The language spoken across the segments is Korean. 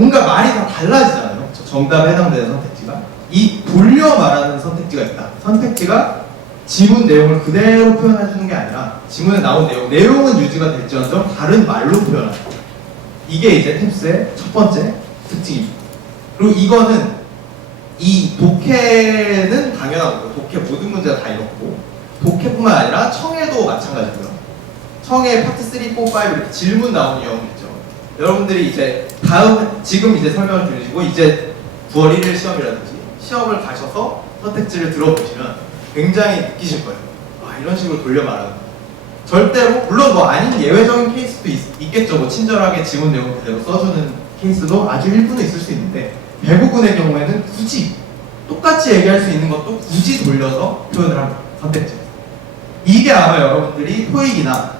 뭔가 말이 다 달라지잖아요. 정답에 해당되는 선택지가. 이 돌려 말하는 선택지가 있다. 선택지가 지문 내용을 그대로 표현해주는 게 아니라 지문에 나온 내용은 유지가 될지언정 다른 말로 표현한다. 이게 이제 탭스의 첫 번째 특징입니다. 그리고 이거는 이 독해는 당연한 거고, 독해 모든 문제가 다 이렇고, 독해뿐만 아니라 청해도 마찬가지고요. 청해 파트 3, 4, 5 이렇게 질문 나오는 경우 있죠. 여러분들이 이제 지금 이제 설명을 들으시고 이제 9월 1일 시험이라든지 시험을 가셔서 선택지를 들어보시면 굉장히 느끼실 거예요. 아, 이런 식으로 돌려 말하는 거. 절대로, 물론 뭐 아닌 예외적인 케이스도 있겠죠. 뭐 친절하게 지문 내용 그대로 써주는 케이스도 아주 일부는 있을 수 있는데, 대부분의 경우에는 굳이 똑같이 얘기할 수 있는 것도 굳이 돌려서 표현을 합니다. 선택지. 이게 아마 여러분들이 토익이나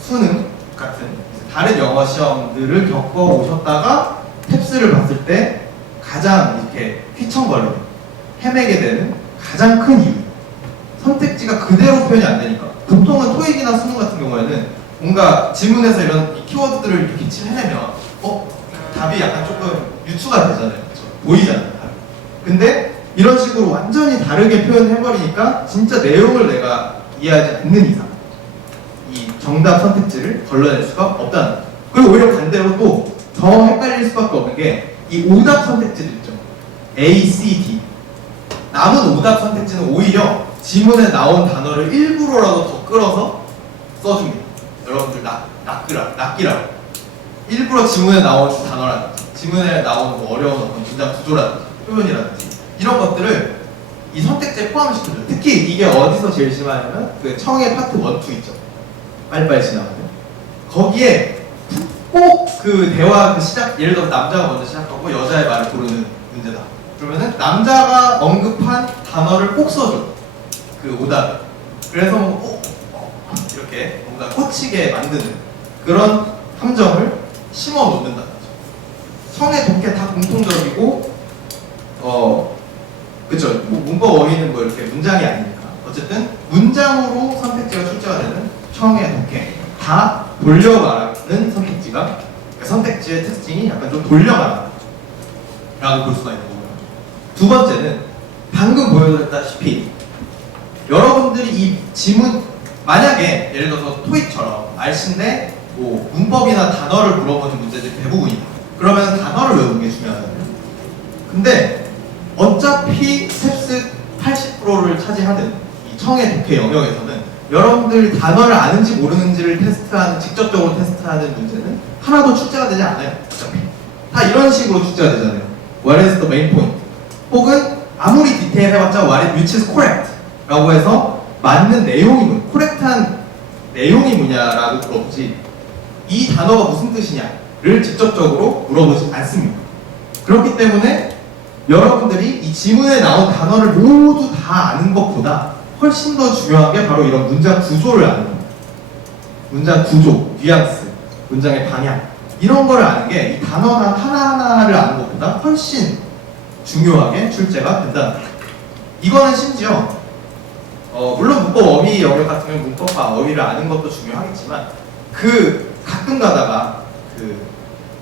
수능 같은 다른 영어 시험들을 겪어 오셨다가 탭스를 봤을 때 가장 이렇게 휘청거리는, 헤매게 되는 가장 큰 이유. 선택지가 그대로 표현이 안 되니까. 보통은 토익이나 수능 같은 경우에는 뭔가 지문에서 이런 키워드들을 이렇게 해내면 답이 약간 조금 유추가 되잖아요. 그렇죠? 보이잖아요. 근데 이런 식으로 완전히 다르게 표현해버리니까 진짜 내용을 내가 이해하지 않는 이상 이 정답 선택지를 걸러낼 수가 없다는 거죠. 그리고 오히려 반대로 또 더 헷갈릴 수밖에 없는 게 이 오답 선택지들 있죠. A, C, D. 남은 오답 선택지는 오히려 지문에 나온 단어를 일부러라도 더 끌어서 써줍니다. 여러분들 낚이라고. 일부러 지문에 나온 단어라든지, 지문에 나온 뭐 어려운 어떤 문장 구조라든지, 표현이라든지 이런 것들을 이 선택지에 포함시켜줘요. 특히 이게 어디서 제일 심하냐면 그 청해 파트 1, 2 있죠. 빨리빨리 지나가면 거기에 꼭 그 대화 그 시작, 예를 들어서 남자가 먼저 시작하고 여자의 말을 고르는 문제다. 그러면은 남자가 언급한 단어를 꼭 써줘. 그 오답. 그래서 뭐 이렇게 뭔가 꽂히게 만드는 그런 함정을 심어 놓는다는 거죠. 청해 독해 다 공통적이고 그쵸. 뭐 문법 어휘는 뭐 이렇게 문장이 아니니까. 어쨌든 문장으로 선택지가 출제가 되는 청해 독해 다 돌려 말하는 선택지가, 그러니까 선택지의 특징이 약간 좀 돌려 말하는 라고 볼 수가 있는 거고요. 두 번째는 방금 보여드렸다시피 여러분들이 이 지문, 만약에 예를 들어서 토익처럼 RC인데 뭐 문법이나 단어를 물어보는 문제들이 대부분이다. 그러면 단어를 외우는 게 중요하잖아요. 근데 어차피 탭스 80%를 차지하는 이 청해 독해 영역에서는 여러분들이 단어를 아는지 모르는지를 테스트하는, 직접적으로 테스트하는 문제는 하나도 출제가 되지 않아요. 어차피 다 이런 식으로 출제가 되잖아요. What is the main point? 혹은 아무리 디테일해봤자 which is correct? 라고 해서 맞는 내용이 코렉트한 내용이 뭐냐라고 물어보지 이 단어가 무슨 뜻이냐를 직접적으로 물어보지 않습니다. 그렇기 때문에 여러분들이 이 지문에 나온 단어를 모두 다 아는 것보다 훨씬 더 중요한 게 바로 이런 문장 구조를 아는 겁니다. 문장 구조, 뉘앙스, 문장의 방향 이런 거를 아는 게 이 단어 하나하나를 아는 것보다 훨씬 중요하게 출제가 된다는 거예요. 이거는 심지어 물론 문법 어휘 영역 같은 경우는 문법과 어휘를 아는 것도 중요하겠지만 그 가끔 가다가 그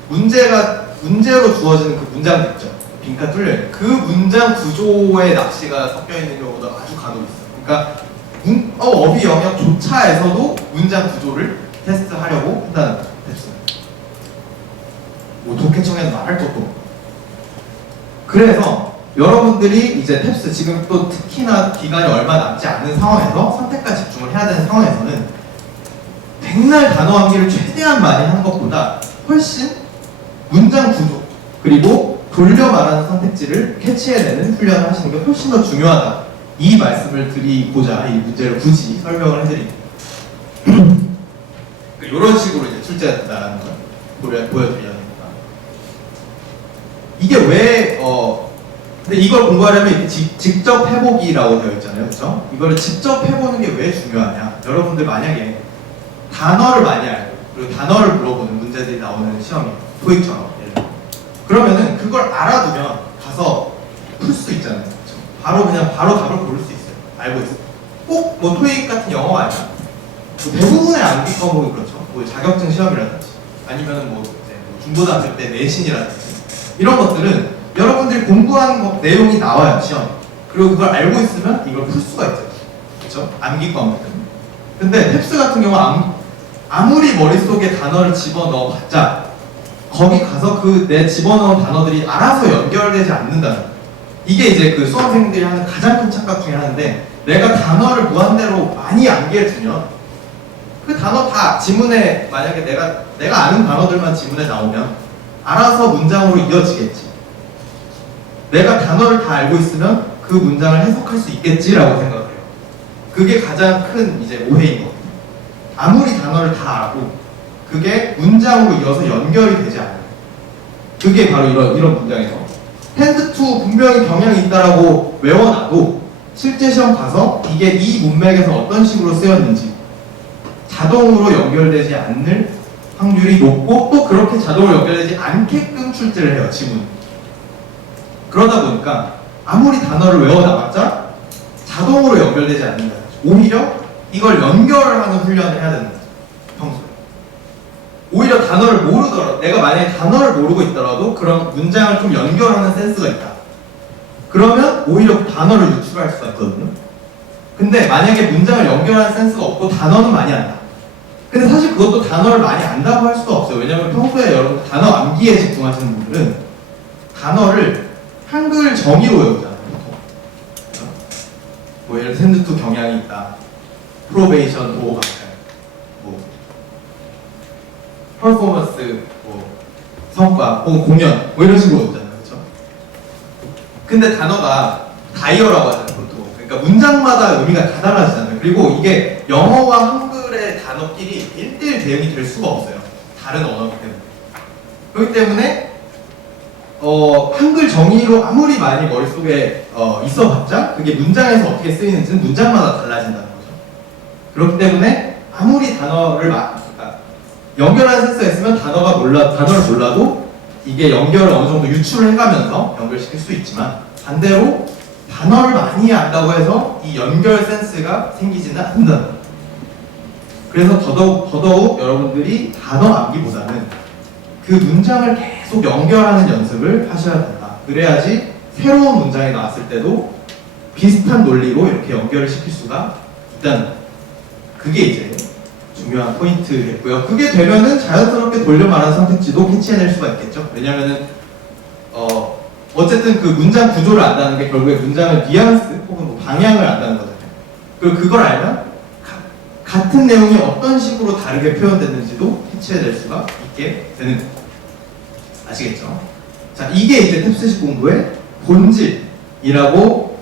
문제로 주어지는 그 문장들 있죠. 빈칸 뚫려있는 그 문장 구조의 낚시가 섞여 있는 경우도 아주 간혹 있어요. 그러니까 어휘 영역조차에서도 문장 구조를 테스트하려고 한다는 거죠. 뭐 독해청에는 말할 것도 없고. 그래서 여러분들이 이제 탭스 지금 또 특히나 기간이 얼마 남지 않는 상황에서 선택과 집중을 해야 되는 상황에서는 백날 단어 암기를 최대한 많이 하는 것보다 훨씬 문장 구조 그리고 돌려 말하는 선택지를 캐치해내는 훈련을 하시는 게 훨씬 더 중요하다. 이 말씀을 드리고자 이 문제를 굳이 설명을 해드립니다. 이런 식으로 이제 출제가 된다는 걸 보여드리려는 겁니다. 이게 왜 근데 이걸 공부하려면 이렇게 직접 해보기라고 되어 있잖아요. 그렇죠? 이거를 직접 해보는 게 왜 중요하냐? 여러분들 만약에 단어를 많이 알고 그리고 단어를 물어보는 문제들이 나오는 시험이에요. 토익처럼. 그러면은 그걸 알아두면 가서 풀 수 있잖아요. 그렇죠? 바로 답을 고를 수 있어요. 알고 있어요. 꼭 뭐 토익 같은 영어가 아니라 뭐 대부분의 암기 과목이 그렇죠. 뭐 자격증 시험이라든지 아니면은 뭐 중고등학교 때 내신이라든지 이런 것들은 여러분들이 공부하는 내용이 나와요, 시험. 그리고 그걸 알고 있으면 이걸 풀 수가 있죠. 그렇죠? 암기 과목은. 근데 탭스 같은 경우 아무리 머릿속에 단어를 집어넣어 봤자 거기 가서 그 내 집어넣은 단어들이 알아서 연결되지 않는다는 거예요. 이게 이제 그 수험생들이 하는 가장 큰 착각 중에 하나인데, 내가 단어를 무한대로 많이 암기해 두면 그 단어 다 지문에, 만약에 내가 아는 단어들만 지문에 나오면 알아서 문장으로 이어지겠지. 내가 단어를 다 알고 있으면 그 문장을 해석할 수 있겠지라고 생각해요. 그게 가장 큰 이제 오해인 거거든요. 아무리 단어를 다 알고 그게 문장으로 이어서 연결이 되지 않아요. 그게 바로 이런 문장에서 텐드 투 분명히 경향이 있다라고 외워놔도 실제 시험 가서 이게 이 문맥에서 어떤 식으로 쓰였는지 자동으로 연결되지 않을 확률이 높고, 또 그렇게 자동으로 연결되지 않게끔 출제를 해요, 지문. 그러다 보니까 아무리 단어를 외워놔봤자 자동으로 연결되지 않는다. 오히려 이걸 연결을 하는 훈련을 해야 되는 거죠, 평소에. 오히려 단어를 모르더라도, 내가 만약에 단어를 모르고 있더라도 그런 문장을 좀 연결하는 센스가 있다. 그러면 오히려 단어를 유출할 수가 있거든요. 근데 만약에 문장을 연결하는 센스가 없고 단어는 많이 안다. 근데 사실 그것도 단어를 많이 안다고 할 수가 없어요. 왜냐면 평소에 여러분 단어 암기에 집중하시는 분들은 단어를 한글 정의로 외우잖아요, 보통. 뭐 예를 들어 텐드 투 경향이 있다, 프로베이션 도 같은, 뭐 퍼포먼스, 뭐 성과 혹은 공연, 뭐 이런 식으로 외우잖아요, 그렇죠? 근데 단어가 다이어라고 하잖아요, 보통. 그러니까 문장마다 의미가 다 달라지잖아요. 그리고 이게 영어와 한글의 단어끼리 1:1 대응이 될 수가 없어요, 다른 언어이기 때문에. 그렇기 때문에 한글 정의로 아무리 많이 머릿속에 있어봤자 그게 문장에서 어떻게 쓰이는지는 문장마다 달라진다는 거죠. 그렇기 때문에 아무리 단어를 연결하는 센스가 있으면 단어를 몰라도 이게 연결을 어느 정도 유출을 해가면서 연결시킬 수 있지만, 반대로 단어를 많이 안다고 해서 이 연결 센스가 생기지는 않는다는 거예요. 그래서 더더욱 여러분들이 단어 암기보다는 그 문장을 계속 연결하는 연습을 하셔야 된다. 그래야지 새로운 문장이 나왔을 때도 비슷한 논리로 이렇게 연결을 시킬 수가 있다는 거예요. 그게 이제 중요한 포인트겠고요. 그게 되면은 자연스럽게 돌려 말하는 선택지도 캐치해낼 수가 있겠죠. 왜냐면은 어쨌든 그 문장 구조를 안다는 게 결국에 문장의 뉘앙스 혹은 뭐 방향을 안다는 거잖아요. 그리고 그걸 알면 같은 내용이 어떤 식으로 다르게 표현됐는지도 캐치해낼 수가 있게 되는 거예요. 아시겠죠? 자, 이게 이제 탭스식 공부의 본질이라고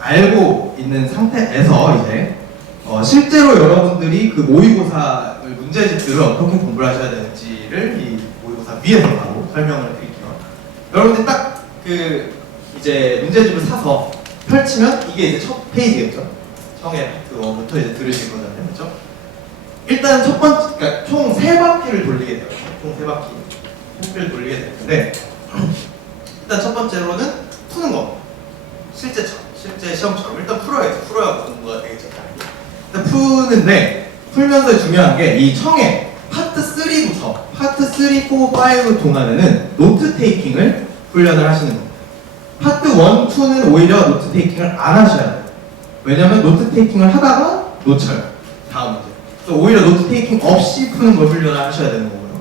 알고 있는 상태에서 이제 실제로 여러분들이 그 모의고사를 문제집들을 어떻게 공부를 하셔야 되는지를 이 모의고사 위에서 바로 설명을 드릴게요. 여러분들 딱 그 이제 문제집을 사서 펼치면 이게 이제 첫 페이지겠죠. 처음에 그거부터 이제 들으실 거잖아요, 그렇죠? 일단 첫 번째, 그러니까 총 3바퀴를 돌리게 돼요. 총 3바퀴를 돌리게 되는데, 일단 첫 번째로는 푸는 거. 실제 시험처럼 일단 풀어야지. 풀어야 공부가 되겠죠. 일단 푸는데, 풀면서 중요한 게 이 청해 파트 3부터 파트 3, 4, 5 동안에는 노트 테이킹을 훈련을 하시는 겁니다. 파트 1, 2는 오히려 노트 테이킹을 안 하셔야 돼요. 왜냐면 노트 테이킹을 하다가 놓쳐요, 다음 문제. 그래서 오히려 노트 테이킹 없이 푸는 걸 훈련을 하셔야 되는 거고요.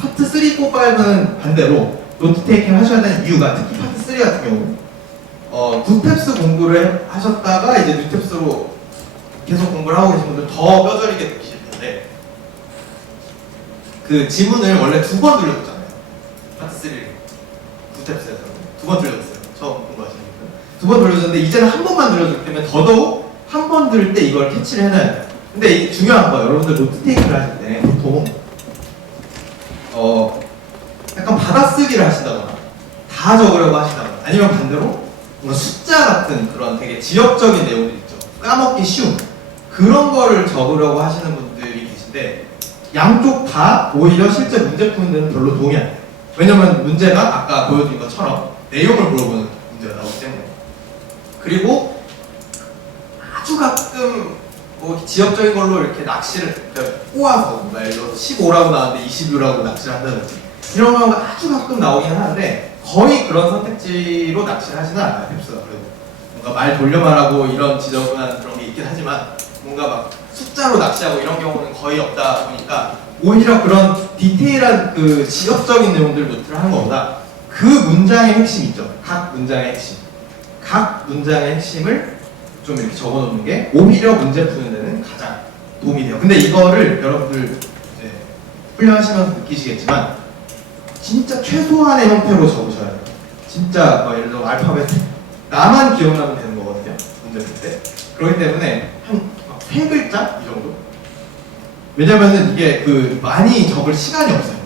파트 3, 4, 5는 반대로 노트 테이킹을 하셔야 되는 이유가, 특히 파트 3 같은 경우 두탭스 공부를 하셨다가 이제 뉴탭스로 계속 공부를 하고 계신 분들 더 뼈저리게 느끼실 텐데, 그 지문을 원래 2번 들려줬잖아요. 파트 3를 두탭스에서 2번 들려줬어요. 처음 공부하시는 분들 2번 들려줬는데 이제는 한 번만 들려줬기 때문에 더더욱 한 번 들을 때 이걸 캐치를 해놔야 돼요. 근데 이 중요한 거, 여러분들 노트 테이크를 하실 때 보통 약간 받아쓰기를 하시다거나 다 적으려고 하시다거나, 아니면 반대로 뭔가 숫자 같은 그런 되게 지역적인 내용들 있죠. 까먹기 쉬운 그런 거를 적으려고 하시는 분들이 계신데, 양쪽 다 오히려 실제 문제 푸는 데는 별로 도움이 안 돼요. 왜냐면 문제가 아까 보여드린 것처럼 내용을 물어보는 문제가 나오기 때문에. 그리고 아주 가끔 뭐 지역적인 걸로 이렇게 낚시를 꼬아서, 예를 들어서 15라고 나왔는데 26라고 낚시를 한다든지 이런 경우가 아주 가끔 나오긴 하는데, 거의 그런 선택지로 낚시를 하지는 않아요, 탭스가. 그래도 뭔가 말 돌려 말하고 이런 지저분한 그런 게 있긴 하지만 뭔가 막 숫자로 낚시하고 이런 경우는 거의 없다 보니까 오히려 그런 디테일한 그 지역적인 내용들 노트를 하는 것보다 그 문장의 핵심 있죠. 각 문장의 핵심. 각 문장의 핵심을 좀 이렇게 적어 놓는 게 오히려 문제 푸는 데는 가장 도움이 돼요. 근데 이거를 여러분들 이제 훈련하시면서 느끼시겠지만 진짜 최소한의 형태로 적으셔야 돼요. 진짜 예를 들어 알파벳 나만 기억나면 되는 거거든요. 문제 풀 때. 그렇기 때문에 한 세 글자 이 정도. 왜냐면은 이게 그 많이 적을 시간이 없어요.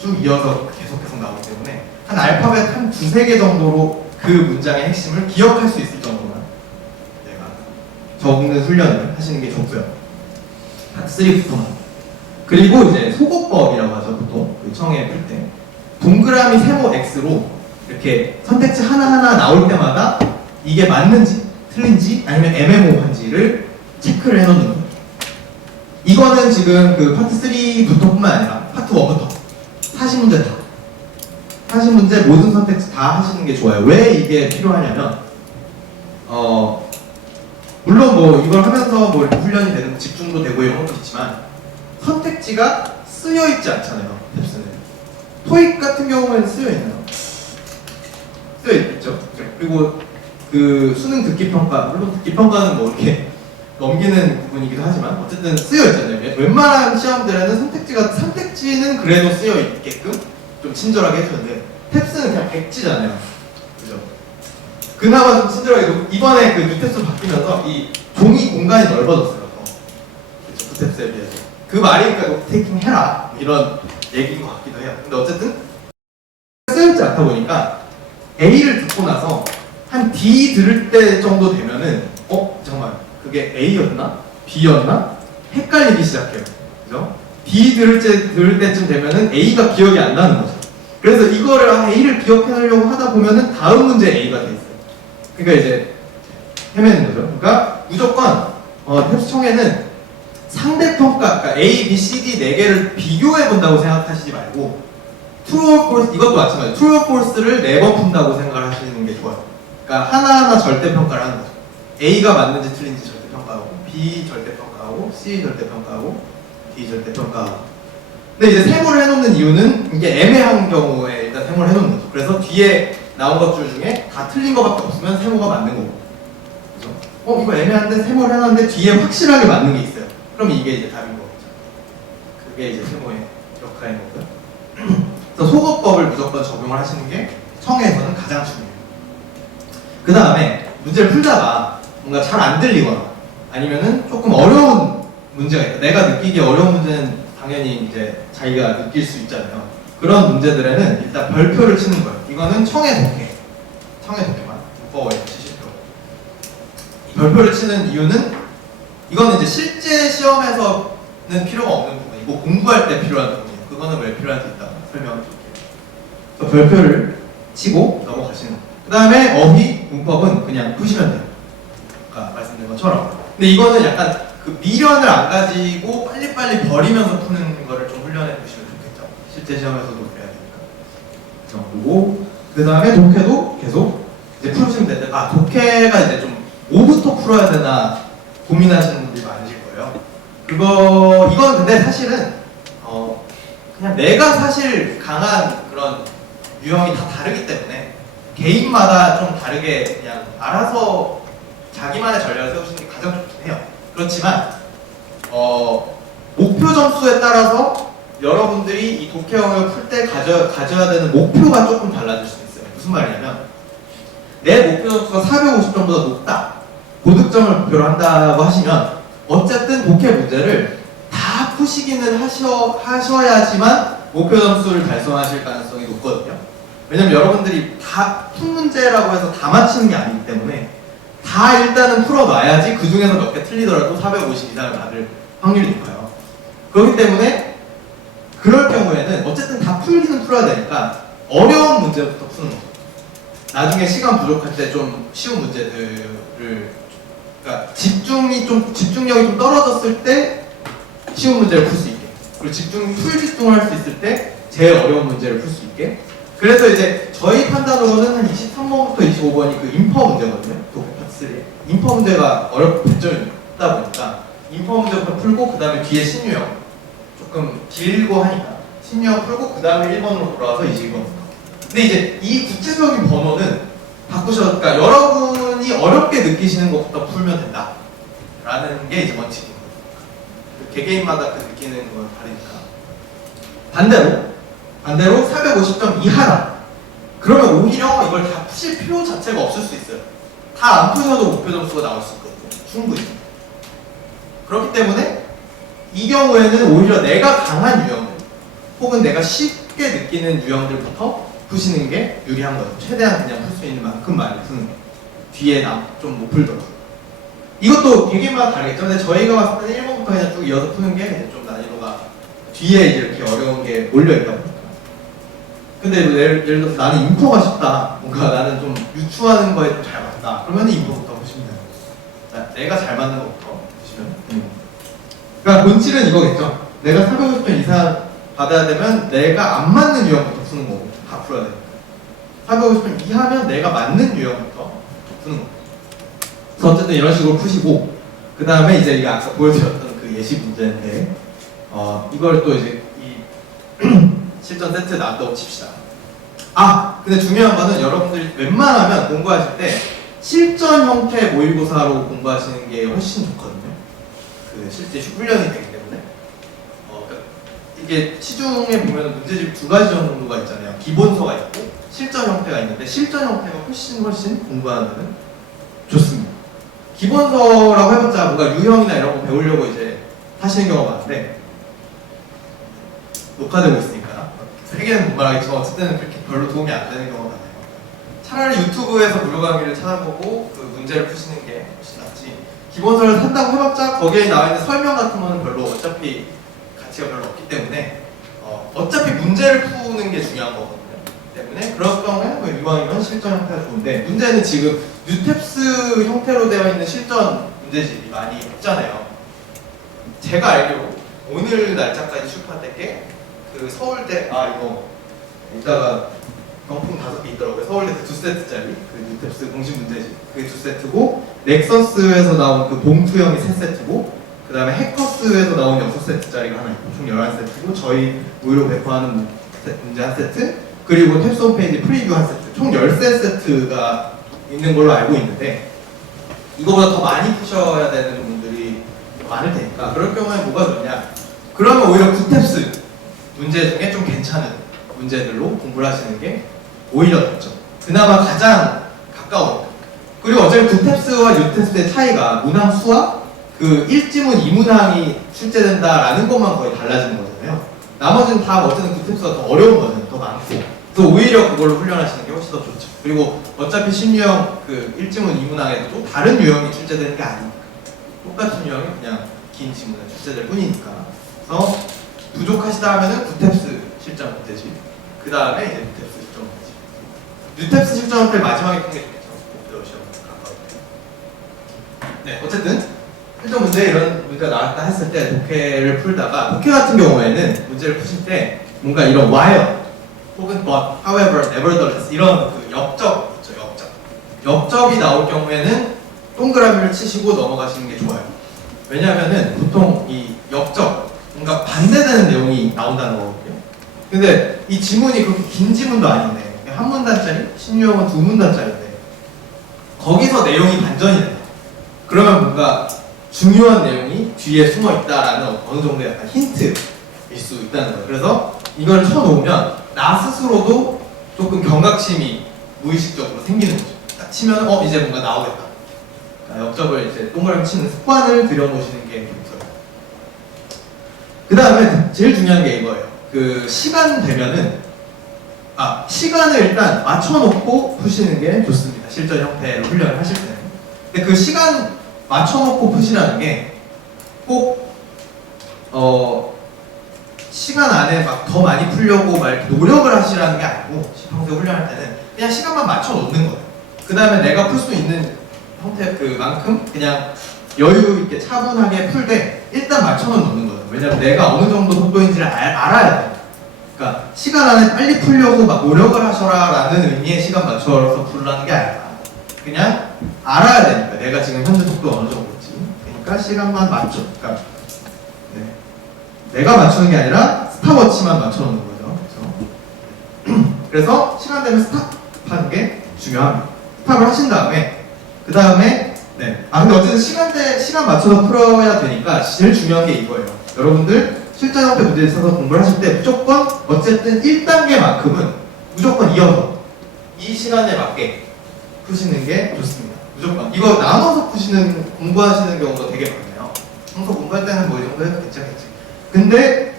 쭉 이어서 계속 나오기 때문에 한 알파벳 한 두세 개 정도로 그 문장의 핵심을 기억할 수 있을 정도만 내가 적는 훈련을 하시는 게 좋고요. 파트 3부터만. 그리고 이제 소거법이라고 하죠. 보통 그 청해 풀 때 동그라미 세모 X로 이렇게 선택지 하나하나 나올 때마다 이게 맞는지 틀린지 아니면 애매모호한지를 체크를 해놓는 거예요. 이거는 지금 그 파트 3부터뿐만 아니라 파트 1부터 40문제 다 40문제 모든 선택지 다 하시는 게 좋아요. 왜 이게 필요하냐면 물론 뭐 이걸 하면서 뭐 이렇게 훈련이 되는 집중도 되고 이런 것도 있지만 선택지가 쓰여 있지 않잖아요. 탭스는 토익 같은 경우에는 쓰여 있나요? 쓰여 있죠. 그리고 그 수능 듣기 평가 물론 듣기 평가는 뭐 이렇게 넘기는 부분이기도 하지만 어쨌든 쓰여 있잖아요. 웬만한 시험들에는 선택지는 그래도 쓰여 있게끔 좀 친절하게 해주는데 탭스는 그냥 백지잖아요. 그죠? 그나마 좀 친절하게 이번에 그 뉴탭스 바뀌면서 이 종이 공간이 넓어졌어요. 그렇죠? 그 탭스에 비해서 그 말이니까 노트테이킹 해라 이런 얘기인 것 같기도 해요. 근데 어쨌든 쓰여있지 않다 보니까 A를 듣고 나서 한 D 들을 때 정도 되면은 잠깐만 그게 A였나? B였나? 헷갈리기 시작해요. 그죠? D 들을 때쯤 되면은 A가 기억이 안 나는 거죠. 그래서 이거를 A를 기억해내려고 하다 보면은 다음 문제 A가 돼 있어요. 그러니까 이제 헤매는 거죠. 그러니까 무조건 탭스 청에는 상대평가, 그러니까 A, B, C, D 4개를 비교해 본다고 생각하시지 말고 True or False, 이것도 마찬가지예요. True or False를 4번 푼다고 생각을 하시는 게 좋아요. 그러니까 하나하나 절대평가를 하는 거죠. A가 맞는지 틀린지 절대평가하고 B 절대평가하고 C 절대평가하고 D 절대평가하고. 근데 이제 세모를 해놓는 이유는 이게 애매한 경우에 일단 세모를 해놓는 거죠. 그래서 뒤에 나온 것들 중에 다 틀린 것밖에 없으면 세모가 맞는 거고, 그죠? 이거 애매한데 세모를 해놨는데 뒤에 확실하게 맞는 게 있어요. 그럼 이게 이제 답인 거겠죠. 그게 이제 세모의 역할인 거고요. 그래서 소거법을 무조건 적용을 하시는 게 청에서는 가장 중요해요. 그 다음에 문제를 풀다가 뭔가 잘 안 들리거나 아니면은 조금 어려운 문제가 있다. 내가 느끼기 어려운 문제는 당연히 이제 자기가 느낄 수 있잖아요. 그런 문제들에는 일단 별표를 치는 거예요. 이거는 청의 독해만 무거워요. 70표. 별표를 치는 이유는 이거는 이제 실제 시험에서는 필요가 없는 부분이고 공부할 때 필요한 부분이에요. 그거는 왜 필요한지 이따 설명을 드릴게요. 그래서 별표를 치고 넘어가시는 거예요. 그 다음에 어휘, 문법은 그냥 푸시면 돼요. 아까 말씀드린 것처럼. 근데 이거는 약간 그 미련을 안 가지고 빨리빨리 버리면서 푸는 거를 좀 훈련해 보시면 좋겠죠. 실제 시험에서도 그래야 되니까. 그 정도고. 그 다음에 독해도 계속 이제 풀으시면 되는데, 독해가 이제 좀 뭐부터 풀어야 되나 고민하시는 분들이 많으실 거예요. 이건 근데 사실은, 그냥 내가 사실 강한 그런 유형이 다 다르기 때문에 개인마다 좀 다르게 그냥 알아서 자기만의 전략을 세우시는 게 가장 좋긴 해요. 그렇지만 목표 점수에 따라서 여러분들이 이 독해 영역을 풀 때 가져야 되는 목표가 조금 달라질 수 있어요. 무슨 말이냐면 내 목표 점수가 450점보다 높다. 고득점을 목표로 한다고 하시면 어쨌든 독해 문제를 다 푸시기는 하셔야지만 목표 점수를 달성하실 가능성이 높거든요. 왜냐면 여러분들이 다 푼 문제라고 해서 다 맞히는 게 아니기 때문에 다 일단은 풀어놔야지 그 중에서 몇 개 틀리더라도 450 이상을 받을 확률이 높아요. 그렇기 때문에 그럴 경우에는 어쨌든 다 풀기는 풀어야 되니까 어려운 문제부터 푸는 거죠. 나중에 시간 부족할 때 좀 쉬운 문제들을, 그러니까 집중력이 좀 떨어졌을 때 쉬운 문제를 풀 수 있게, 그리고 풀 집중을 할 수 있을 때 제일 어려운 문제를 풀 수 있게 그래서 이제 저희 판단으로는 한 23번부터 25번이 그 인퍼 문제거든요. 도쿄 파트 3. 인퍼 문제가 배점이 있다 보니까 인퍼 문제부터 풀고 그 다음에 뒤에 신유형 조금 길고 하니까 신유형 풀고 그 다음에 1번으로 돌아와서 22번. 근데 이제 이 구체적인 번호는 바꾸셨으니까 여러분이 어렵게 느끼시는 것부터 풀면 된다. 라는 게 이제 원칙입니다. 개개인마다 그 느끼는 건 다르니까. 반대로 450점 이하다. 그러면 오히려 이걸 다 푸실 필요 자체가 없을 수 있어요. 다 안 푸셔도 목표 점수가 나올 수 있거든요. 충분히. 그렇기 때문에 이 경우에는 오히려 내가 강한 유형들 혹은 내가 쉽게 느끼는 유형들부터 푸시는 게 유리한 거예요. 최대한 그냥 풀 수 있는 만큼 많이 푸는 거예요. 뒤에 좀 못 풀더라고요. 이것도 개개인마다 다르겠죠. 근데 저희가 봤을 때는 1번부터 그냥 쭉 이어서 푸는 게 좀 난이도가 뒤에 이제 이렇게 어려운 게 몰려있다 보니까. 근데 예를 들어서 나는 인포가 쉽다. 뭔가 나는 좀 유추하는 거에 좀 잘 맞다. 그러면 인포부터 보시면 돼요. 내가 잘 맞는 것부터 보시면. 그러니까 본질은 이거겠죠. 내가 450점 이상 받아야 되면 내가 안 맞는 유형부터 푸는 거고 다 풀어야 돼요. 450점 이하면 내가 맞는 유형부터 푸는 거고. 그래서 어쨌든 이런 식으로 푸시고 그 다음에 이제 이 아까 보여드렸던 그 예시 문제인데 이걸 또 이제 이 실전 세트 놔두고 칩시다. 근데 중요한 거는 여러분들이 웬만하면 공부하실 때 실전 형태 모의고사로 공부하시는 게 훨씬 좋거든요. 그 실제 훈련이 되기 때문에 그러니까 이게 시중에 보면 문제집 두 가지 정도가 있잖아요. 기본서가 있고 실전 형태가 있는데 실전 형태가 훨씬 공부하는 데는 좋습니다. 기본서라고 해봤자 뭔가 유형이나 이런 거 배우려고 이제 하시는 경우가 많은데 녹화되고 있으니까 세 개는 못 말하겠지만 어쨌든 그렇게 별로 도움이 안 되는 경우가 많아요. 차라리 유튜브에서 무료 강의를 찾아보고 그 문제를 푸시는 게 훨씬 낫지. 기본서를 산다고 해봤자 거기에 나와 있는 설명 같은 거는 별로 어차피 가치가 별로 없기 때문에 어차피 문제를 푸는 게 중요한 거거든요. 때문에 그럴 경우에 뭐 이왕이면 실전 형태가 좋은데 문제는 지금 뉴탭스 형태로 되어 있는 실전 문제집이 많이 없잖아요. 제가 알기로 오늘 날짜까지 출판된 게 그 서울대 이거 이따가 경품 5개 있더라고요. 서울대 2세트짜리 그 뉴탭스 공식 문제집 그게 2세트고 넥서스에서 나온 그 봉투형이 3세트고 그 다음에 해커스에서 나온 6세트짜리가 하나 있고 총 11세트고 저희 무료로 배포하는 문제 한 세트 그리고 탭스 홈페이지 프리뷰 한 세트 총 13세트가 있는 걸로 알고 있는데 이거보다 더 많이 푸셔야 되는 분들이 많을 테니까 그럴 경우에 뭐가 좋냐 그러면 오히려 구탭스 문제 중에 좀 괜찮은 문제들로 공부를 하시는 게 오히려 낫죠. 그나마 가장 가까운 그리고 어차피 구탭스와 유탭스의 차이가 문항 수와 그 1지문 2문항이 출제된다라는 것만 거의 달라지는 거잖아요. 나머지는 다 어쨌든 구탭스가 더 어려운 거잖아요. 더 많고 그래서 오히려 그걸로 훈련하시는 게 훨씬 더 좋죠. 그리고 어차피 신유형 그 1지문 2문항에도 또 다른 유형이 출제되는 게 아니니까 똑같은 유형이 그냥 긴 지문에 출제될 뿐이니까 그래서 부족하시다 하면은 구탭스 실전 문제집 그 다음에 이제 뉴탭스 실전 문제집 뉴탭스 실전 문제를 마지막에 푸는 게 좋겠죠. 목표 시험 가까울 때. 네, 어쨌든 실전 문제 이런 문제가 나왔다 했을 때 독해를 풀다가 독해 같은 경우에는 문제를 푸실 때 뭔가 이런 while 혹은 but, however, nevertheless 이런 그 역접 있죠. 역접이 나올 경우에는 동그라미를 치시고 넘어가시는 게 좋아요. 왜냐하면은 보통 이 역접 뭔가 반대되는 내용이 나온다는 거거든요. 근데 이 지문이 그렇게 긴 지문도 아닌데 한 문단짜리, 신유형은 2문단짜리인데 거기서 내용이 반전이 된다. 그러면 뭔가 중요한 내용이 뒤에 숨어 있다라는 어느 정도의 약간 힌트일 수 있다는 거예요. 그래서 이걸 쳐놓으면 나 스스로도 조금 경각심이 무의식적으로 생기는 거죠. 딱 치면 이제 뭔가 나오겠다. 그러니까 역접을 이제 동그라미 치는 습관을 들여놓으시는 게 좋고요. 그 다음에 제일 중요한 게 이거예요. 그 시간 되면은 시간을 일단 맞춰놓고 푸시는 게 좋습니다. 실전 형태로 훈련을 하실 때는. 근데 그 시간 맞춰놓고 푸시라는 게 꼭 시간 안에 막 더 많이 풀려고 막 이렇게 노력을 하시라는 게 아니고 평소에 훈련할 때는 그냥 시간만 맞춰 놓는 거예요. 그 다음에 내가 풀 수 있는 형태 그만큼 그냥 여유 있게 차분하게 풀되 일단 맞춰 놓는 거예요. 왜냐면 내가 어느 정도 속도인지를 알아야 돼요. 그러니까 시간 안에 빨리 풀려고 막 노력을 하셔라 라는 의미의 시간 맞춰서 풀라는 게 아니라 그냥 알아야 되니까 내가 지금 현재 속도 어느 정도인지 그러니까 시간만 맞춰. 그러니까 내가 맞추는 게 아니라 스탑워치만 맞춰놓는 거죠. 그래서 시간 되면 스탑하는 게 중요합니다. 스탑을 하신 다음에 그 다음에 근데 어쨌든 시간 맞춰서 풀어야 되니까 제일 중요한 게 이거예요. 여러분들 실전 형태 문제에 있어서 공부를 하실 때 무조건 어쨌든 1단계만큼은 무조건 이어서 이 시간에 맞게 푸시는 게 좋습니다. 무조건 이거 나눠서 공부하시는 경우가 되게 많아요. 평소 공부할 때는 뭐 이 정도 해도 괜찮겠지. 근데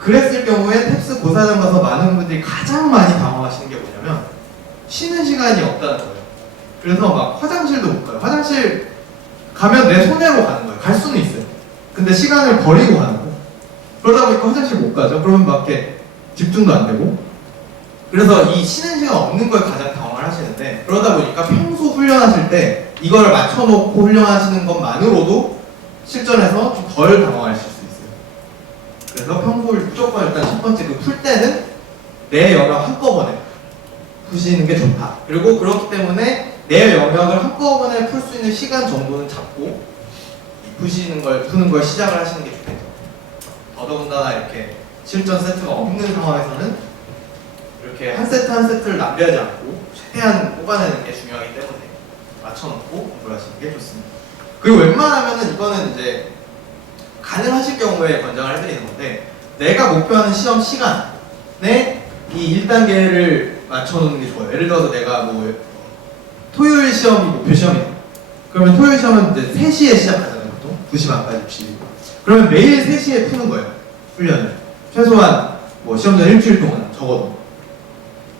그랬을 경우에 탭스 고사장 가서 많은 분들이 가장 많이 당황하시는 게 뭐냐면 쉬는 시간이 없다는 거예요. 그래서 막 화장실도 못 가요. 화장실 가면 내 손해로 가는 거예요. 갈 수는 있어요. 근데 시간을 버리고 가는 거예요. 그러다 보니까 화장실 못 가죠. 그러면 막 이렇게 집중도 안 되고. 그래서 이 쉬는 시간 없는 걸 가장 당황을 하시는데 그러다 보니까 평소 훈련하실 때 이걸 맞춰놓고 훈련하시는 것만으로도 실전에서 좀 덜 당황하실 수 있어요. 그래서 평소 무조건 일단 첫 번째 그 풀 때는 내 영역 한꺼번에 푸시는 게 좋다. 그리고 그렇기 때문에 내 영역을 한꺼번에 풀 수 있는 시간 정도는 잡고 푸는 걸 시작을 하시는 게 좋겠죠. 더더군다나 이렇게 실전 세트가 없는 상황에서는 이렇게 한 세트 한 세트를 낭비하지 않고 최대한 뽑아내는 게 중요하기 때문에 맞춰놓고 공부를 하시는 게 좋습니다. 그리고 웬만하면은 이거는 이제 가능하실 경우에 권장을 해드리는 건데 내가 목표하는 시험 시간에 이 1단계를 맞춰놓는 게 좋아요. 예를 들어서 내가 뭐 토요일 시험이 목표 시험이다. 그러면 토요일 시험은 이제 3시에 시작하잖아요. 보통 2시 반까지 입시. 그러면 매일 3시에 푸는 거예요. 훈련을. 최소한 뭐 시험 전 일주일 동안 적어도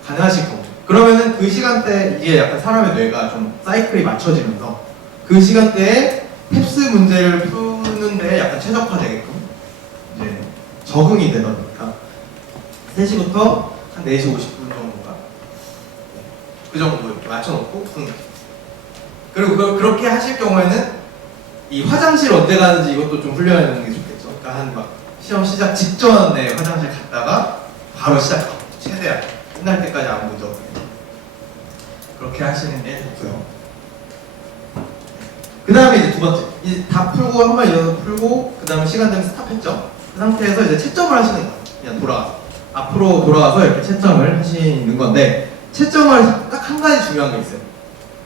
가능하실 경우. 그러면은 그 시간대 이게 약간 사람의 뇌가 좀 사이클이 맞춰지면서 그 시간대에 탭스 문제를 푸는데 약간 최적화되게끔 이제 적응이 되다 보니까 3시부터 한 4시 50분 정도인가 그 정도 이렇게 맞춰놓고 푸는 거죠. 그리고 그렇게 하실 경우에는 이 화장실 언제 가는지 이것도 좀 훈련해 놓는 게 좋겠죠. 그러니까 한 막 시험 시작 직전에 화장실 갔다가 바로 시작하고 최대한 끝날 때까지 아무 문제 없게 그렇게 하시는 게 좋고요. 그 다음에 이제 두 번째 이제 다 풀고 한 번 이어서 풀고 그 다음에 시간 되면 스탑했죠. 그 상태에서 이제 채점을 하시는 거예요. 그냥 돌아가서 앞으로 돌아와서 이렇게 채점을 하시는 건데 채점을 딱 한 가지 중요한 게 있어요.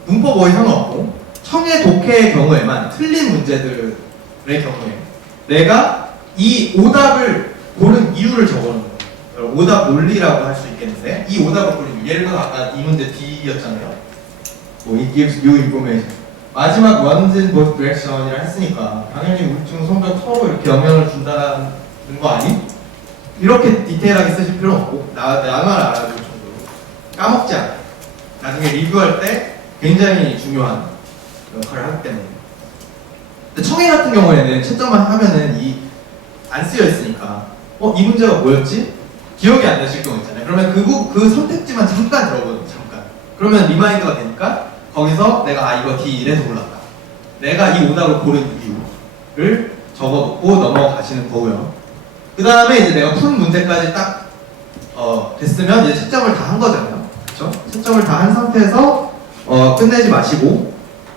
문법 어휘 상관없고 청해 독해의 경우에만 틀린 문제들의 경우에 내가 이 오답을 고른 이유를 적어놓는 거예요. 오답 논리라고 할 수 있겠는데 이 오답을 고른 이유 예를 들어 아까 이 문제 D였잖아요. 뭐 it gives new information 마지막 one's in both direction이라 했으니까 당연히 우울증 성적 서로 이렇게 영향을 준다는 거 아니? 이렇게 디테일하게 쓰실 필요는 없고 나만 알아줄 정도로 까먹지 않아요. 나중에 리뷰할 때 굉장히 중요한 역할을 하기 때문에. 근데 청해 같은 경우에는 채점만 하면은 안 쓰여 있으니까 이 문제가 뭐였지? 기억이 안 나실 경우 있잖아요. 그러면 그 선택지만 잠깐 들어보세요. 잠깐. 그러면 리마인드가 되니까 거기서 내가 이거 D 이래서 골랐다. 내가 이 오답을 고른 이유를 적어놓고 넘어가시는 거고요. 그 다음에 이제 내가 푼 문제까지 딱 됐으면 이제 채점을 다 한 거잖아요. 그렇죠? 채점을 다 한 상태에서 끝내지 마시고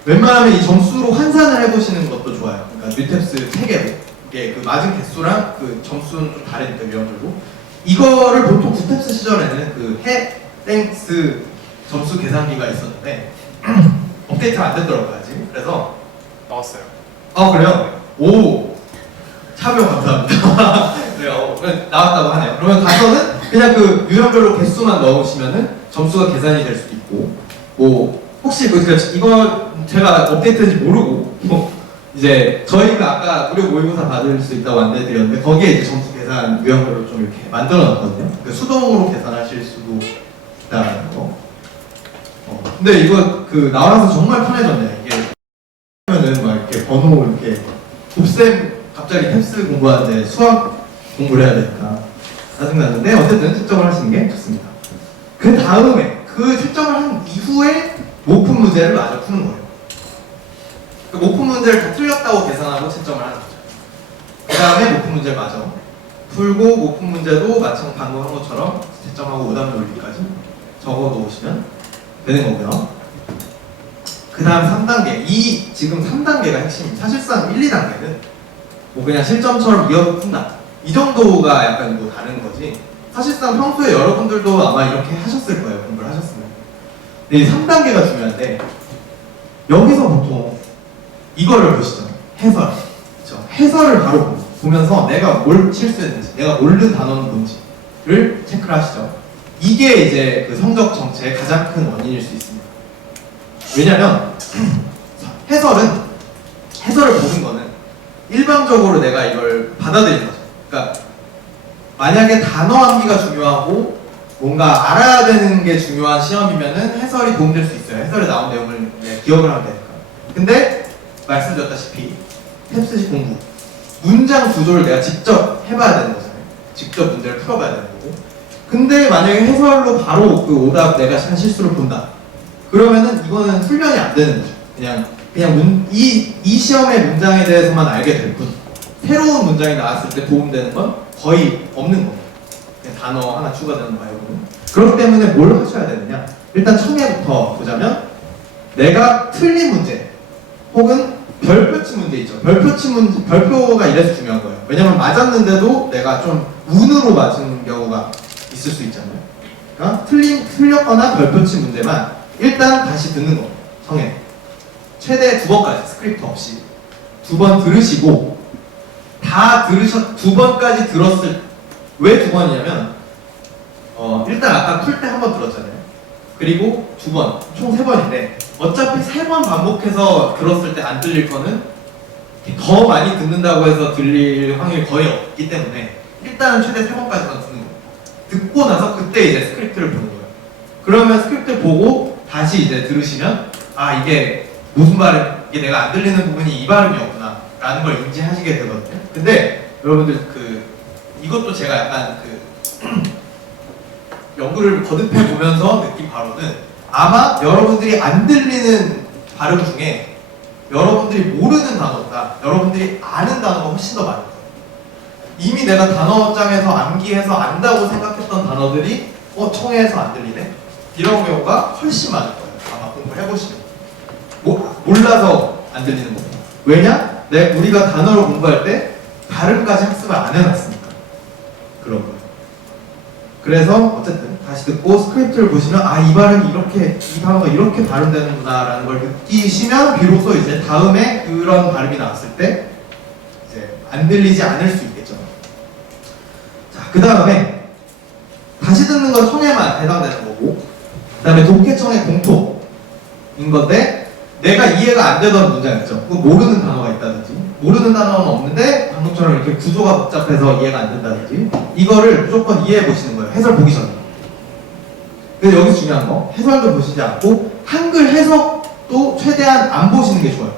웬만하면 이 점수로 환산을 해보시는 것도 좋아요. 그러니까 뉴탭스 체계로 이게 그 맞은 개수랑 그 점수는 좀 다르니까 위험들고 이거를 보통 구탭스 시절에는 그 땡스 점수 계산기가 있었는데 업데이트가 안 됐더라고요 아직. 그래서 나왔어요. 그래요? 오 참여 감사합니다. 그래요. 나왔다고 하네요. 그러면 가서는 그냥 그 유형별로 개수만 넣으시면은 점수가 계산이 될 수도 있고 뭐 혹시 이거 제가 업데이트인지 모르고 이제 저희가 아까 무료 모의고사 받을 수 있다고 안내드렸는데 거기에 이제 점수 계산 유형별로 좀 이렇게 만들어놨거든요. 그러니까 수동으로 계산하실 수도 있다는 거. 근데 이거 나와서 정말 편해졌네요. 이게 하면은 막 이렇게 번호 이렇게 곱셈 갑자기 탭스 공부하는데 수학 공부를 해야 되니까 짜증나는데 어쨌든 채점을 하시는 게 좋습니다. 그 다음에 그 채점을 한 이후에 모품 문제를 마저 푸는 거예요. 그 모품 문제를 다 틀렸다고 계산하고 채점을 하는 거죠. 그 다음에 모품 문제를 마저 풀고 오픈 문제도 마찬가지 방금 한 것처럼 채점하고 오답 논리까지 적어 놓으시면 되는 거고요. 그 다음 3단계. 지금 3단계가 핵심입니다. 사실상 1, 2단계는 뭐 그냥 실점처럼 이어서 푼다. 이 정도가 약간 뭐 다른 거지. 사실상 평소에 여러분들도 아마 이렇게 하셨을 거예요. 공부를 하셨으면. 근데 이 3단계가 중요한데, 여기서 보통 이거를 보시죠. 해설. 그렇죠? 해설을 바로 보면서 내가 뭘 실수했는지, 내가 모르는 단어는 뭔지를 체크를 하시죠. 이게 이제 그 성적 정체의 가장 큰 원인일 수 있습니다. 왜냐면 해설을 보는 거는 일반적으로 내가 이걸 받아들이는 거죠. 그러니까 만약에 단어 암기가 중요하고 뭔가 알아야 되는 게 중요한 시험이면은 해설이 도움될 수 있어요. 해설에 나온 내용을 기억을 하면 되니까. 근데 말씀드렸다시피 탭스식 공부, 문장 구조를 내가 직접 해봐야 되는 거잖아요. 직접 문제를 풀어봐야 되는 거고. 근데 만약에 해설로 바로 그 오답 내가 한 실수를 본다. 그러면은 이거는 훈련이 안 되는 거죠. 이 시험의 문장에 대해서만 알게 될 뿐. 새로운 문장이 나왔을 때 도움되는 건 거의 없는 겁니다. 그냥 단어 하나 추가되는 거 말고는. 그렇기 때문에 뭘 하셔야 되느냐? 일단 청해부터 보자면 내가 틀린 문제 혹은 별표치 문제 있죠. 별표치 문제, 별표가 이래서 중요한 거예요. 왜냐면 맞았는데도 내가 좀 운으로 맞은 경우가 있을 수 있잖아요. 그러니까 틀렸거나 별표치 문제만 일단 다시 듣는 거. 청해. 최대 2번까지 스크립트 없이 2번 들으시고 두 번까지 들었을 왜 2번이냐면 일단 아까 풀 때 한 번 들었잖아요. 그리고 2번 총 3번인데 어차피 3번 반복해서 들었을 때 안 들릴 거는 더 많이 듣는다고 해서 들릴 확률이 거의 없기 때문에 일단은 최대 3번까지만 듣는 거예요. 듣고 나서 그때 이제 스크립트를 보는 거예요. 그러면 스크립트를 보고 다시 이제 들으시면 이게 무슨 발음, 이게 내가 안 들리는 부분이 이 발음이었구나 라는 걸 인지하시게 되거든요. 근데 여러분들 이것도 제가 약간 연구를 거듭해 보면서 느낀 바로는 아마 여러분들이 안 들리는 발음 중에 여러분들이 모르는 단어보다 여러분들이 아는 단어가 훨씬 더 많을 거예요. 이미 내가 단어장에서 암기해서 안다고 생각했던 단어들이 청해서 안 들리네? 이런 경우가 훨씬 많을 거예요. 아마 공부를 해보시면. 몰라서 안 들리는 겁니다. 왜냐? 우리가 단어를 공부할 때 발음까지 학습을 안 해놨으니까 그런 거예요. 그래서 어쨌든 다시 듣고 스크립트를 보시면 이 발음이 이 단어가 이렇게 발음되는구나 라는 걸 느끼시면 비로소 이제 다음에 그런 발음이 나왔을 때 이제 안 들리지 않을 수 있겠죠. 자, 그 다음에 다시 듣는 건 청해만 해당되는 거고, 그 다음에 독해청의 공통인 건데 내가 이해가 안 되던 문장 있죠. 모르는 단어가 있다든지 모르는 단어는 없는데 방금처럼 이렇게 구조가 복잡해서 이해가 안 된다든지 이거를 무조건 이해해 보시는 거예요. 해설 보기 전에. 근데 여기서 중요한 거 해설도 보시지 않고 한글 해석도 최대한 안 보시는 게 좋아요.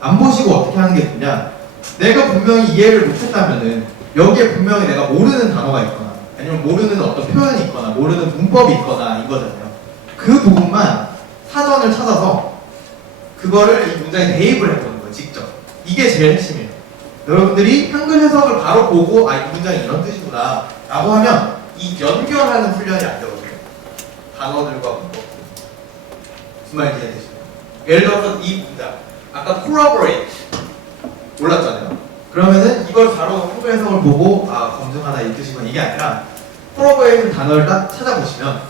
안 보시고 어떻게 하는 게 좋냐, 내가 분명히 이해를 못했다면은 여기에 분명히 내가 모르는 단어가 있거나 아니면 모르는 어떤 표현이 있거나 모르는 문법이 있거나 이거잖아요. 그 부분만 사전을 찾아서 그거를 이 문장에 대입을 해보는 거예요. 직접. 이게 제일 핵심이에요. 여러분들이 한글 해석을 바로 보고 이 문장이 이런 뜻이구나 라고 하면 이 연결하는 훈련이 안 되거든요. 단어들과 문법. 무슨 말인지 이해되시나요? 예를 들어서 이 문장 아까 corroborate 몰랐잖아요. 그러면은 이걸 바로 한글 해석을 보고 검증하다 이 뜻이구나 이게 아니라 corroborate는 단어를 딱 찾아보시면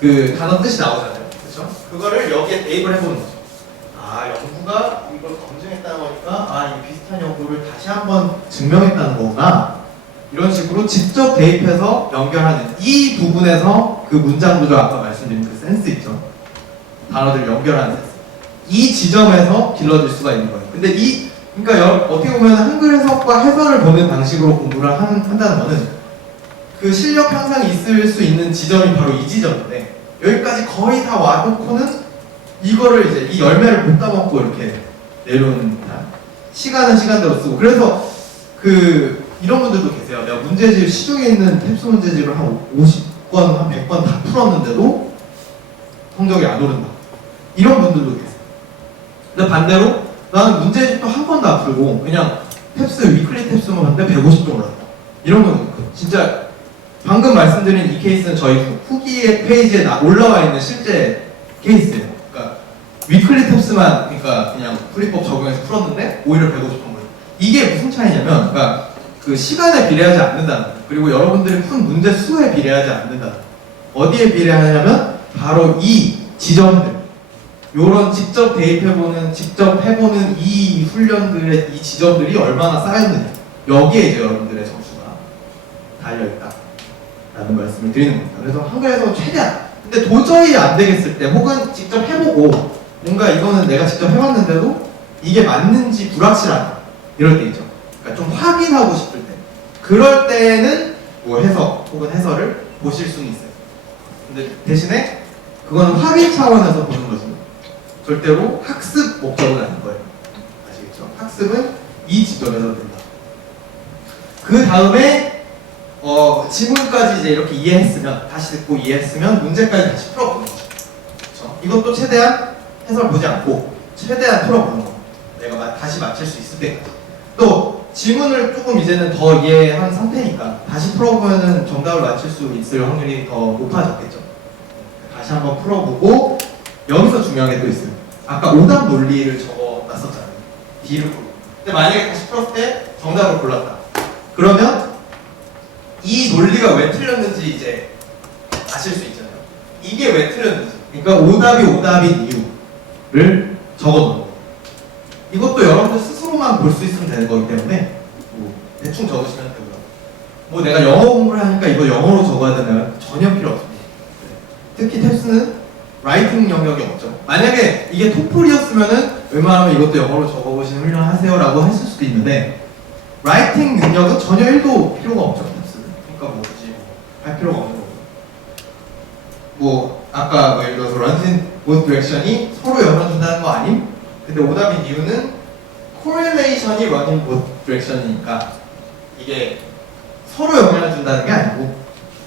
그 단어 뜻이 나오잖아요. 그렇죠? 그거를 여기에 대입을 해보는 거죠. 연구가 이걸 검증했다는 거니까 이 비슷한 연구를 다시 한번 증명했다는 거구나. 이런 식으로 직접 대입해서 연결하는 이 부분에서 그 문장 구조 아까 말씀드린 그 센스 있죠. 단어들 연결하는 센스. 이 지점에서 길러질 수가 있는 거예요. 근데 그러니까 어떻게 보면 한글 해석과 해설을 보는 방식으로 공부를 한다는 거는 그 실력 향상이 있을 수 있는 지점이 바로 이 지점인데 여기까지 거의 다 와놓고는 이거를 이제 이 열매를 못 따먹고 이렇게 내려옵니다. 시간은 시간대로 쓰고. 그래서 이런 분들도 계세요. 내가 문제집, 시중에 있는 탭스 문제집을 한 50권, 한 100권 다 풀었는데도 성적이 안 오른다. 이런 분들도 계세요. 근데 반대로 나는 문제집도 한 번도 안 풀고 그냥 탭스, 위클리 탭스만 봤는데 150점 올랐다. 이런 경우도 진짜 방금 말씀드린 이 케이스는 저희 후기 페이지에 올라와 있는 실제 케이스예요. 그러니까 위클리 톱스만 그러니까 그냥 풀이법 적용해서 풀었는데 오히려 150한 거예요. 이게 무슨 차이냐면 그러니까 그 시간에 비례하지 않는다는 거예요. 그리고 여러분들이 푼 문제 수에 비례하지 않는다는 거예요. 어디에 비례하냐면 바로 이 지점들, 요런 직접 대입해보는, 직접 해보는 이 훈련들의 이 지점들이 얼마나 쌓였느냐, 여기에 이제 여러분들의 점수가 달려있다 라는 말씀을 드리는 겁니다. 그래서 한글에서 최대한, 근데 도저히 안 되겠을 때 혹은 직접 해보고 뭔가 이거는 내가 직접 해봤는데도 이게 맞는지 불확실하다 이럴 때 있죠. 그러니까 좀 확인하고 싶을 때, 그럴 때는 뭐 해석 혹은 해설을 보실 수는 있어요. 근데 대신에 그거는 확인 차원에서 보는 거지 절대로 학습 목적은 아닌 거예요. 아시겠죠? 학습은 이 지점에서 된다. 그 다음에 지문까지 이제 이렇게 이해했으면, 다시 듣고 이해했으면 문제까지 다시 풀어보는 거죠. 그렇죠? 이것도 최대한 해설 보지 않고 최대한 풀어보는 거. 내가 다시 맞힐 수 있을 때까지. 또 지문을 조금 이제는 더 이해한 상태니까 다시 풀어보면은 정답을 맞출 수 있을 확률이 더 높아졌겠죠. 다시 한번 풀어보고, 여기서 중요한 게 또 있어요. 아까 오답 논리를 적어놨었잖아요. D를 풀고. 근데 만약에 다시 풀었을 때 정답을 골랐다. 그러면 이 논리가 왜 틀렸는지 이제 아실 수 있잖아요. 이게 왜 틀렸는지. 그러니까 오답이 오답인 이유를 적어놓는 거예요. 이것도 여러분들 스스로만 볼 수 있으면 되는 거기 때문에 뭐 대충 적으시면 되고요. 뭐 내가 영어 공부를 하니까 이거 영어로 적어야 되나요? 전혀 필요 없습니다. 특히 탭스는 라이팅 영역이 없죠. 만약에 이게 토플이었으면은 웬만하면 이것도 영어로 적어보시는 훈련 하세요 라고 했을 수도 있는데, 라이팅 능력은 전혀 1도 필요가 없죠. 탭스는. 그러니까 뭐 굳이 할 필요가 없는 거고. 뭐 아까 뭐 예를 들어서 runs in both direction이 서로 열어준다는 거 아님? 근데 오답인 이유는 correlation이 run in both direction이니까 이게 서로 영향을 준다는 게 아니고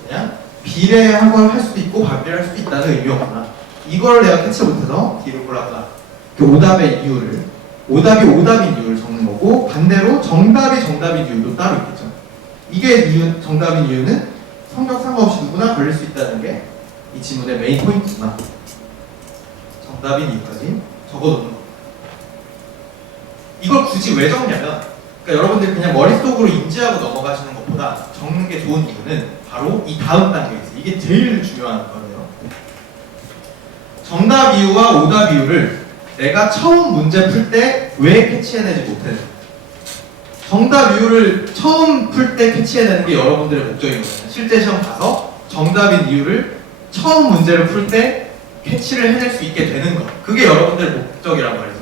그냥 비례하고 할 수도 있고 반비례할 수도 있다는 의미였구나. 이걸 내가 캐치 못해서 D를 골랐구나. 그 오답의 이유를, 오답이 오답인 이유를 적는 거고, 반대로 정답이 정답인 이유도 따로 있겠죠. 이게 정답인 이유는 성격 상관없이 누구나 걸릴 수 있다는 게 이 지문의 메인 포인트구나. 정답인 이유까지 적어놓는 거. 이걸 굳이 왜 적냐면, 그러니까 여러분들 그냥 머릿속으로 인지하고 넘어가시는 것보다 적는 게 좋은 이유는 바로 이 다음 단계에서 이게 제일 중요한 거예요. 정답 이유와 오답 이유를 내가 처음 문제 풀 때 왜 캐치해내지 못했는지, 정답 이유를 처음 풀 때 캐치해내는 게 여러분들의 목적이거든요. 실제 시험 가서 정답인 이유를 처음 문제를 풀 때 캐치를 해낼 수 있게 되는 것, 그게 여러분들의 목적이란 말이죠.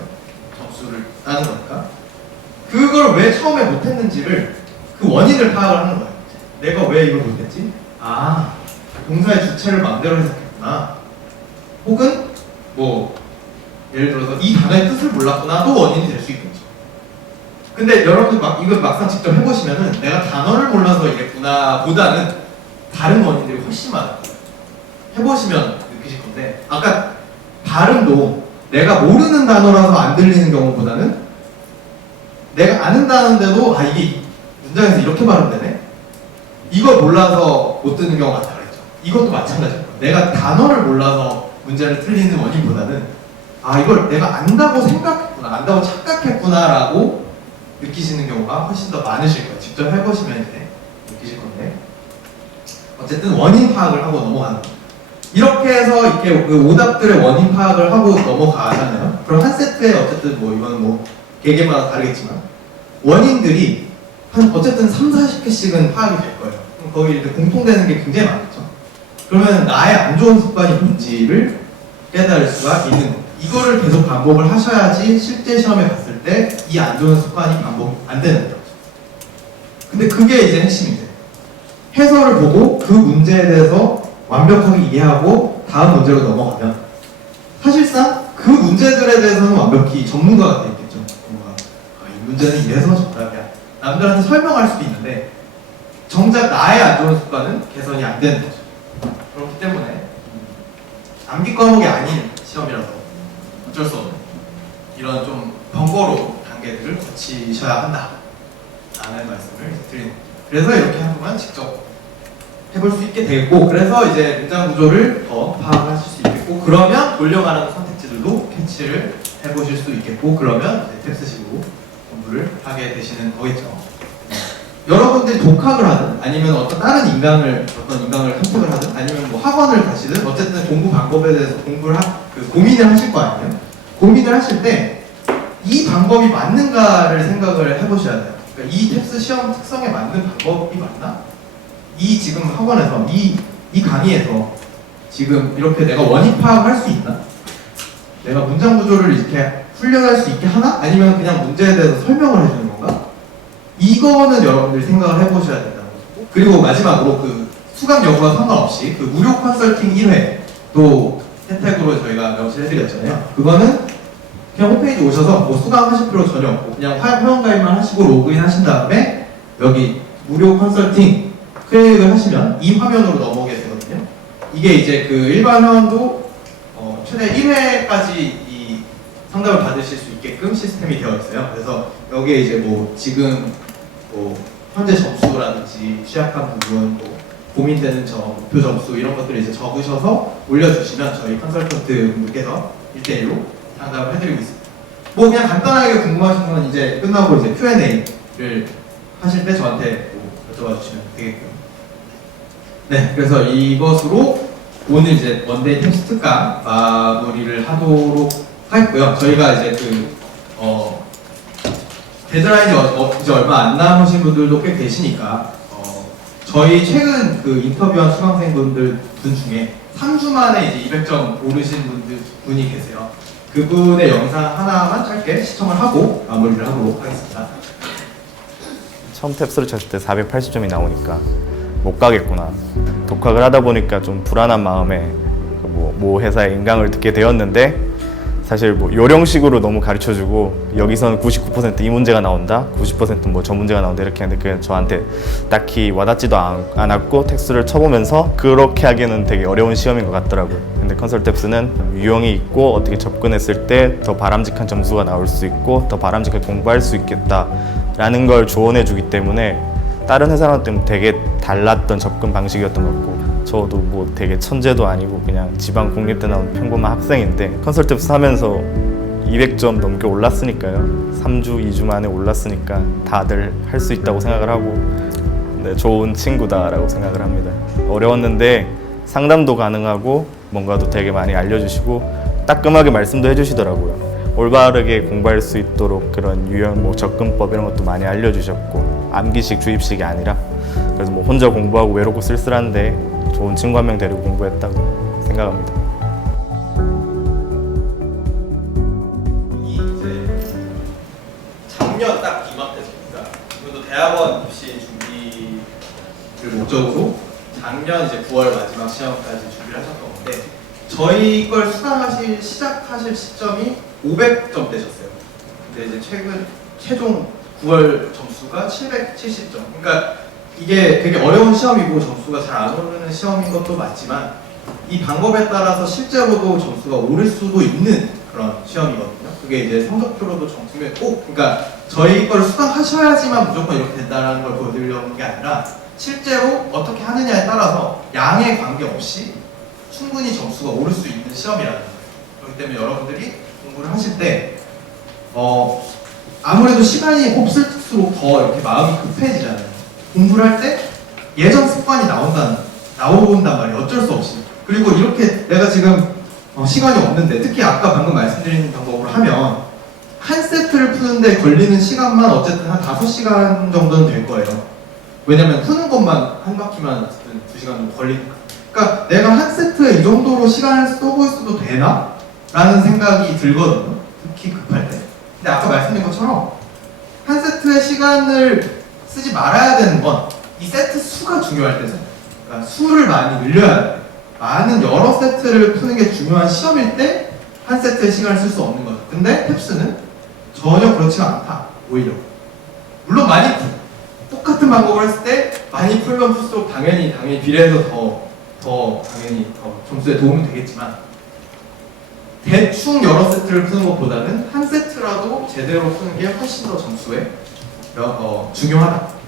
점수를 따는 거니까. 그걸 왜 처음에 못했는지를, 그 원인을 파악을 하는 거예요. 내가 왜 이걸 못했지? 아, 동사의 주체를 마음대로 해석했구나. 혹은 뭐 예를 들어서 이 단어의 뜻을 몰랐구나. 또 원인이 될 수 있겠죠. 근데 여러분들 이걸 막상 직접 해보시면은 내가 단어를 몰라서 이랬구나 보다는 다른 원인들이 훨씬 많아요. 해보시면 느끼실 건데, 아까 발음도 내가 모르는 단어라서 안 들리는 경우보다는 내가 아는 단어인데도 아 이게 문장에서 이렇게 발음되네? 이걸 몰라서 못 듣는 경우가 많다 그랬죠. 이것도 마찬가지예요. 내가 단어를 몰라서 문제를 틀리는 원인보다는 아 이걸 내가 안다고 생각했구나, 안다고 착각했구나 라고 느끼시는 경우가 훨씬 더 많으실 거예요. 직접 해보시면 이제 느끼실 건데, 어쨌든 원인 파악을 하고 넘어가는 거예요. 이렇게 해서 이렇게 그 오답들의 원인 파악을 하고 넘어가잖아요. 그럼 한 세트에 어쨌든 뭐 이건 뭐 개개마다 다르겠지만 원인들이 한 어쨌든 3, 40개씩은 파악이 될 거예요. 그럼 거기 이렇게 공통되는 게 굉장히 많겠죠. 그러면 나의 안 좋은 습관이 뭔지를 깨달을 수가 있는 거예요. 이거를 계속 반복을 하셔야지 실제 시험에 갔을 때 이 안 좋은 습관이 반복 안 되는 거죠. 근데 그게 이제 핵심인데, 해설을 보고 그 문제에 대해서 완벽하게 이해하고 다음 문제로 넘어가면 사실상 그 문제들에 대해서는 완벽히 전문가가 돼 있겠죠. 뭔가 이 문제는 이래서 정답이야. 남들한테 설명할 수도 있는데 정작 나의 안 좋은 습관은 개선이 안 되는 거죠. 그렇기 때문에 암기 과목이 아닌 시험이라서 어쩔 수 없는 이런 좀 번거로운 단계들을 거치셔야 한다 라는 말씀을 드리는 겁니다. 그래서 이렇게 한번 직접 해볼 수 있게 되겠고, 그래서 이제 문장 구조를 더 파악하실 수 있겠고, 그러면 돌려 말하는 선택지들도 캐치를 해보실 수 있겠고, 그러면 이제 탭스식으로 공부를 하게 되시는 거겠죠. 여러분들이 독학을 하든 아니면 어떤 다른 인강을 선택을 하든 아니면 뭐 학원을 가시든 어쨌든 공부 방법에 대해서 고민을 하실 거 아니에요. 고민을 하실 때 이 방법이 맞는가를 생각을 해보셔야 돼요. 그러니까 이 탭스 시험 특성에 맞는 방법이 맞나? 이 지금 학원에서 이 강의에서 지금 이렇게 내가 원인 파악을 할 수 있나? 내가 문장 구조를 이렇게 훈련할 수 있게 하나? 아니면 그냥 문제에 대해서 설명을 해주는 건가? 이거는 여러분들이 생각을 해보셔야 된다는 거고, 그리고 마지막으로 그 수강 여부와 상관없이 그 무료 컨설팅 1회 또 혜택으로 저희가 명시해드렸잖아요. 그거는 그냥 홈페이지 오셔서 뭐 수강하실 필요 전혀 없고 그냥 회원가입만 하시고 로그인 하신 다음에 여기 무료 컨설팅 클릭을 하시면 이 화면으로 넘어오게 되거든요. 이게 이제 그 일반 회원도 최대 1회까지 이 상담을 받으실 수 있게끔 시스템이 되어 있어요. 그래서 여기에 이제 뭐 지금 뭐 현재 점수라든지 취약한 부분, 뭐 고민되는 점, 목표 점수 이런 것들을 이제 적으셔서 올려주시면 저희 컨설턴트 분들께서 1대1로 상담을 해드리고 있습니다. 뭐 그냥 간단하게 궁금하신 건 이제 끝나고 이제 Q&A를 하실 때 저한테 뭐 여쭤봐 주시면 되겠고요. 네, 그래서 이것으로 오늘 이제 원데이 탭스 특강 마무리를 하도록 하겠고요. 저희가 이제 데드라인이 이제 얼마 안 남으신 분들도 꽤 계시니까 저희 최근 그 인터뷰한 수강생분들 중에 3주 만에 이제 200점 오르신 분이 계세요. 그분의 영상 하나만 짧게 시청을 하고 마무리를 하도록 하겠습니다. 처음 탭스를 쳤을 때 480점이 나오니까 못 가겠구나. 독학을 하다 보니까 좀 불안한 마음에 모 회사의 인강을 듣게 되었는데, 사실 뭐 요령식으로 너무 가르쳐주고 여기서는 99% 이 문제가 나온다, 90% 뭐 저 문제가 나온다 이렇게 하는데 그냥 저한테 딱히 와닿지도 않았고 텍스트를 쳐보면서 그렇게 하기에는 되게 어려운 시험인 것 같더라고요. 근데 컨설탭스는 유형이 있고 어떻게 접근했을 때 더 바람직한 점수가 나올 수 있고 더 바람직하게 공부할 수 있겠다라는 걸 조언해 주기 때문에 다른 회사랑 되게 달랐던 접근 방식이었던 것 같고, 저도 뭐 되게 천재도 아니고 그냥 지방 공립대 나온 평범한 학생인데 컨설탭스 하면서 200점 넘게 올랐으니까요. 3주, 2주 만에 올랐으니까 다들 할 수 있다고 생각을 하고, 네, 좋은 친구다라고 생각을 합니다. 어려웠는데 상담도 가능하고 뭔가도 되게 많이 알려주시고 따끔하게 말씀도 해주시더라고요. 올바르게 공부할 수 있도록 그런 유형, 뭐 접근법 이런 것도 많이 알려주셨고, 암기식, 주입식이 아니라, 그래서 뭐 혼자 공부하고 외롭고 쓸쓸한데 좋은 친구 한 명 데리고 공부했다고 생각합니다. 이제 작년 딱 이맘때입니다. 이것도 대학원 입시 준비를 목적으로 작년 이제 9월 마지막 시험까지 준비를 하셨던 건데, 저희 걸 시작하실 시점이 500점 되셨어요. 근데 이제 최근 최종 9월 점수가 770점. 그러니까 이게 되게 어려운 시험이고 점수가 잘 안 오르는 시험인 것도 맞지만 이 방법에 따라서 실제로도 점수가 오를 수도 있는 그런 시험이거든요. 그게 이제 성적표로도 점수면 그러니까 저희 걸 수강하셔야지만 무조건 이렇게 된다는 걸 보여드리려는 게 아니라 실제로 어떻게 하느냐에 따라서 양에 관계없이 충분히 점수가 오를 수 있는 시험이라는 거예요. 그렇기 때문에 여러분들이 공부를 하실 때 아무래도 시간이 없을수록 더 이렇게 마음이 급해지잖아요. 공부를 할 때 예전 습관이 나온단 말이에요. 어쩔 수 없이. 그리고 이렇게 내가 지금 시간이 없는데, 특히 아까 방금 말씀드린 방법으로 하면 한 세트를 푸는데 걸리는 시간만 어쨌든 한 5시간 정도는 될 거예요. 왜냐면 푸는 것만 한 바퀴만 어쨌든 2시간 정도 걸리니까. 그러니까 내가 한 세트에 이 정도로 시간을 써볼 수도 되나? 라는 생각이 들거든요. 특히 급할 때. 근데 아까 말씀드린 것처럼 한 세트의 시간을 쓰지 말아야 되는 건 이 세트 수가 중요할 때잖아요. 그러니까 수를 많이 늘려야 돼. 많은 여러 세트를 푸는 게 중요한 시험일 때 한 세트의 시간을 쓸 수 없는 거죠. 근데 탭스는 전혀 그렇지가 않다. 오히려. 물론 많이 똑같은 방법을 했을 때 많이 풀면 풀수록 당연히 비례해서 더 당연히 점수에 도움이 되겠지만, 대충 여러 세트를 푸는 것보다는 한 세트라도 제대로 푸는 게 훨씬 더 점수에 중요하다.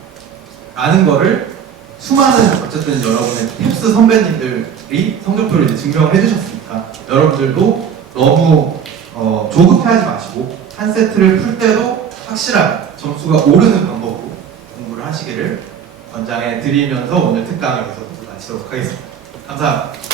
라는 거를 수많은 어쨌든 여러분의 탭스 선배님들이 성적표를 이제 증명을 해주셨으니까 여러분들도 너무 조급해하지 마시고 한 세트를 풀 때도 확실하게 점수가 오르는 방법으로 공부를 하시기를 권장해 드리면서 오늘 특강을 여기서 마치도록 하겠습니다. 감사합니다.